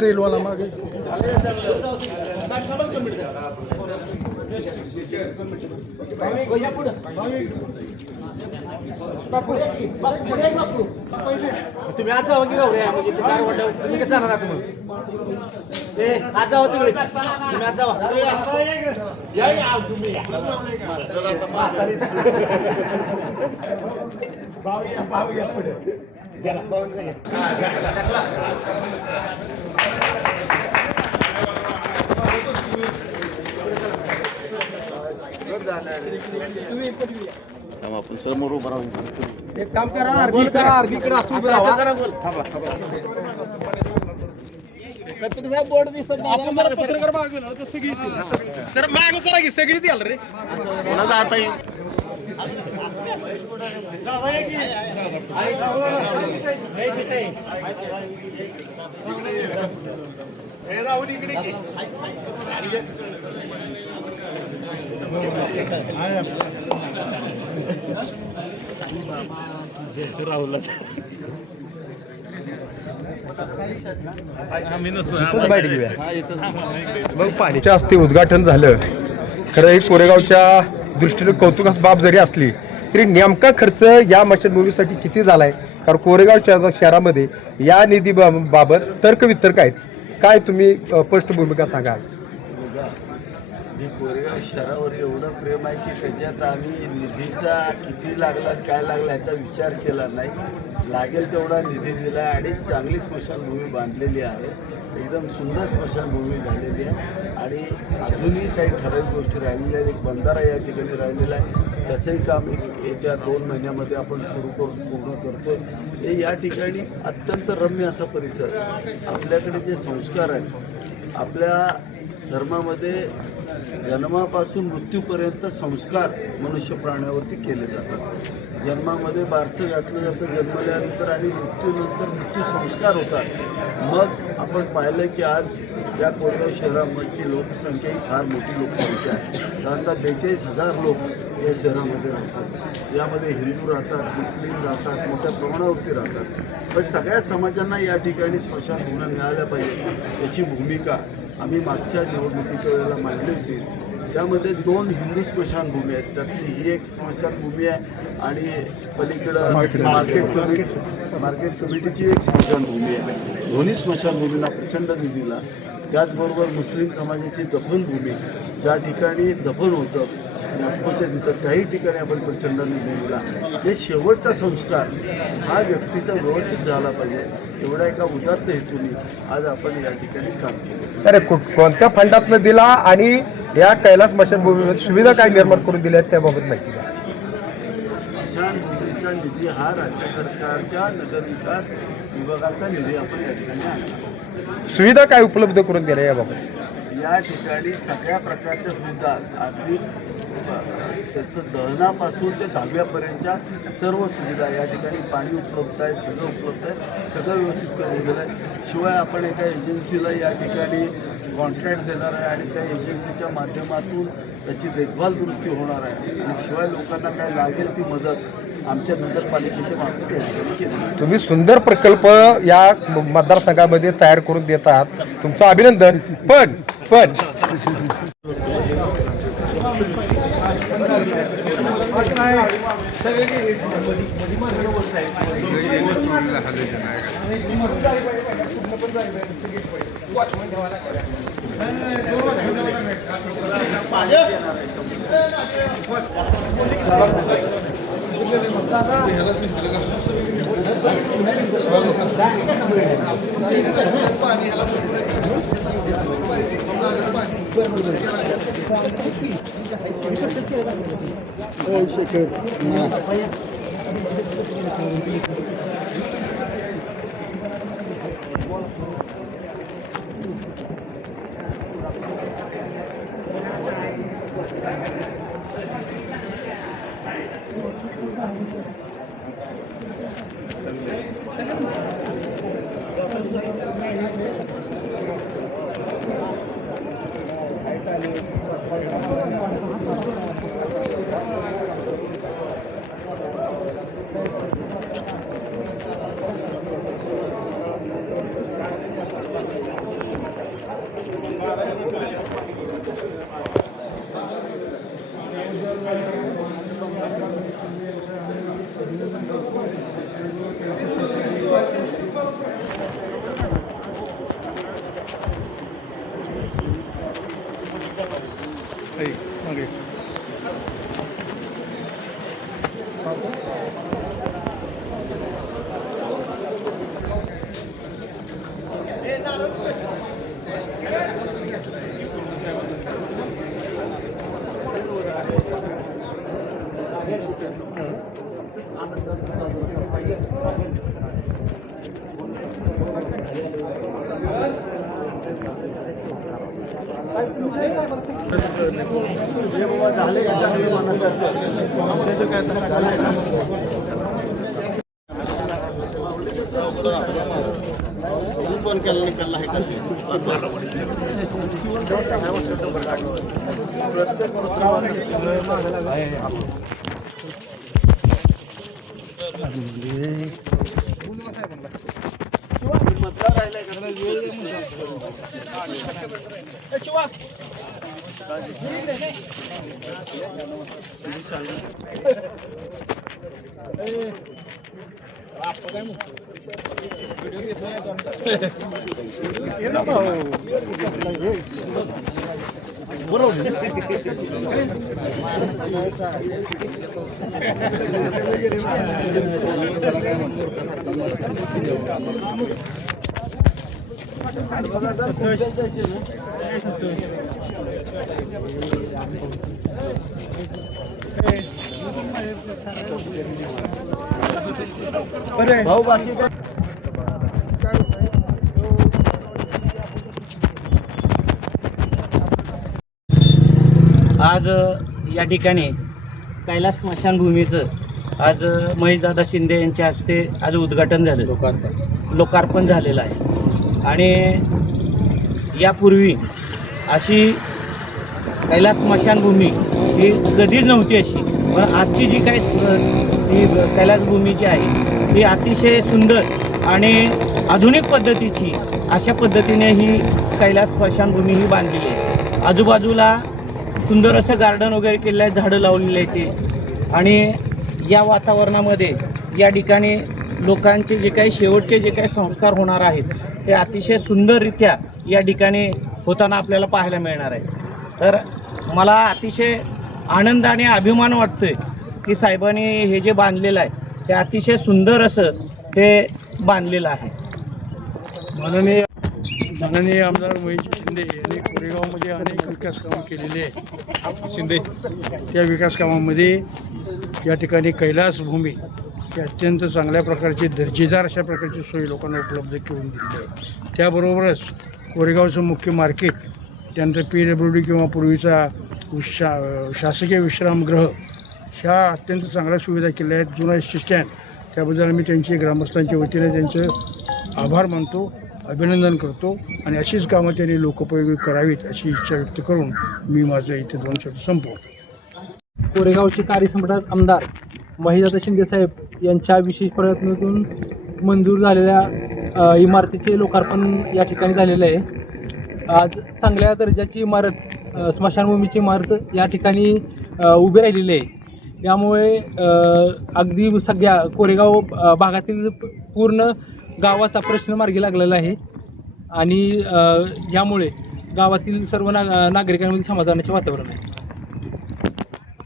रेलवाला मागे तुम्ही आज जावा की गावऱ्या म्हणजे ते दार वाटलं तुम्ही कसं जाणार तुम्ही ए आज जावा सगळे तुम्ही आज जावा आपण समोर उभं राहून एक काम करा अर्धीकडे असू बोर्ड दिसत पत्रकार मागे तर मागे जरा की सगळीच याल रे कोणाचा आता राहुल इकडे पाणीच्या हस्ते उद्घाटन झालं. खरं ही कोरेगावच्या दृष्टीने कौतुकास बाब जरी असली तरी नेमका खर्च या मशानभूमीसाठी किती झालाय? कारण कोरेगाव शहरामध्ये या निधी बाबत तर्कवितर्क आहेत. काय तुम्ही स्पष्ट भूमिका सांगा. कोरेगाव शहरावर एवढं प्रेम आहे की त्याच्यात आम्ही निधीचा किती लागला काय लागला याचा विचार केला नाही. लागेल तेवढा निधी दिला आणि चांगली स्मशानभूमी बांधलेली आहे. एकदम सुंदर स्मशानभूमी झालेली आहे आणि अजूनही काही ठराविक गोष्टी राहिलेल्या आहेत. एक बंधारा या ठिकाणी राहिलेला आहे. त्याचंही काम येत्या 2 महिन्यामध्ये आपण सुरू करून पूर्ण करतो. हे या ठिकाणी अत्यंत रम्य असा परिसर. आपल्याकडे जे संस्कार आहेत आपल्या धर्मामध्ये जन्मापासून मृत्यूपर्यंत संस्कार मनुष्य प्राण्यावरती केले जातात. जन्मामध्ये बारसं घातलं जातं जन्मल्यानंतर आणि मृत्यूनंतर मृत्यू संस्कार होतात. मग आपण पाहिलं की आज या कोरेगाव शहरामधची लोकसंख्या ही फार मोठी लोकसंख्या आहे. साधारणतः 42,000 लोक या शहरामध्ये राहतात. यामध्ये हिंदू राहतात, मुस्लिम राहतात, मोठ्या प्रमाणावरती राहतात. पण सगळ्या समाजांना या ठिकाणी स्मशानभूमी मिळाल्या पाहिजे याची भूमिका आम्ही मागच्या निवडणुकीच्या वेळेला मांडली होती. त्यामध्ये 2 हिंदू स्मशानभूमी आहेत. त्यातली ही एक स्मशानभूमी आहे आणि पलीकडं मार्केट कमिटीची एक स्मशानभूमी आहे. दोन्ही स्मशानभूमीला प्रचंड निधीला. त्याचबरोबर मुस्लिम समाजाची दफनभूमी ज्या ठिकाणी दफन होतं नागपूरच्या तिथं काही ठिकाणी आपण प्रचंड निधी दिला. हे शेवटचा संस्कार हा व्यक्तीचा व्यवस्थित झाला पाहिजे एवढ्या एका उदात्त हेतूने आज आपण या ठिकाणी काम केलं. अरे कोणत्या फंडातनं दिला आणि या कैलास स्मशानभूमीमध्ये सुविधा काय निर्माण करून दिल्या त्याबाबत माहिती द्या. स्मशानभूमीचा निधी हा राज्य सरकारच्या नगरविकास विभागाचा निधी आपण या ठिकाणी आणला. सुविधा काय उपलब्ध करून दिल्या याबाबत? या ठिकाणी सगळ्या प्रकारच्या सुविधा अगदी त्याचं दहनापासून ते दहाव्यापर्यंतच्या सर्व सुविधा या ठिकाणी पाणी उपलब्ध आहे. सगळं उपलब्ध आहे. सगळं व्यवस्थित करून दिलं आहे. शिवाय आपण एका एजन्सीला या ठिकाणी कॉन्ट्रॅक्ट देणार आहे आणि त्या एजन्सीच्या माध्यमातून त्याची देखभाल दुरुस्ती होणार आहे. आणि शिवाय लोकांना काय लागेल ती मदत आमच्या नगरपालिकेच्या मार्फत या ठिकाणी केली. तुम्ही सुंदर प्रकल्प या मतदारसंघामध्ये तयार करून देत आहात. तुमचं अभिनंदन. पण भाऊ बाकी काय आज या ठिकाणी कैलास स्मशानभूमीचं आज महेशदादा शिंदे यांच्या हस्ते आज उद्घाटन झालं, लोकार्पण झालेलं आहे. आणि यापूर्वी अशी कैलास स्मशानभूमी ही कधीच नव्हती अशी, पण आजची जी काही ही कैलासभूमी जी आहे ही अतिशय सुंदर आणि आधुनिक पद्धतीची अशा पद्धतीने ही कैलास स्मशानभूमी ही बांधलेली आहे. आजूबाजूला सुंदर असं गार्डन वगैरे केलेलं आहे, झाडं लावलेली आहे ते. आणि या वातावरणामध्ये या ठिकाणी लोकांचे जे काही शेवटचे जे काही संस्कार होणार आहेत ते अतिशय सुंदररित्या या ठिकाणी होताना आपल्याला पाहायला मिळणार आहे. तर मला अतिशय आनंद आणि अभिमान वाटतोय की साहेबांनी हे जे बांधलेलं आहे ते अतिशय सुंदर असं हे बांधलेलं आहे. माननीय आमदार महेश शिंदे यांनी कोरेगावमध्ये अनेक विकास कामं केलेली आहे. शिंदे त्या विकास कामामध्ये या ठिकाणी कैलासभूमी ही अत्यंत चांगल्या प्रकारची दर्जेदार अशा प्रकारची सोयी लोकांना उपलब्ध करून दिली आहे. त्याबरोबरच कोरेगावचं मुख्य मार्केट, त्यानंतर PWD किंवा पूर्वीचा शासकीय विश्रामगृह ह्या अत्यंत चांगल्या सुविधा केल्या आहेत. जुना एस.टी. स्टँड, त्याबद्दल आम्ही त्यांचे ग्रामस्थांच्या वतीने त्यांचं आभार मानतो, अभिनंदन करतो. आणि अशीच कामं त्यांनी लोकोपयोगी करावीत अशी इच्छा व्यक्त करून मी माझं इथे 2 शब्द संपवतो. कोरेगावचे कार्यसम्राट आमदार महेशदादा शिंदे साहेब यांच्या विशेष प्रयत्नातून मंजूर झालेल्या इमारतीचे लोकार्पण या ठिकाणी झालेलं आहे. आज चांगल्या दर्जाची इमारत, स्मशानभूमीची इमारत या ठिकाणी उभी राहिलेली आहे. यामुळे अगदी सगळ्या कोरेगाव भागातील पूर्ण गावाचा प्रश्न मार्गी लागलेला आहे. आणि यामुळे गावातील सर्व नागरिकांमध्ये समाधानाचे वातावरण आहे.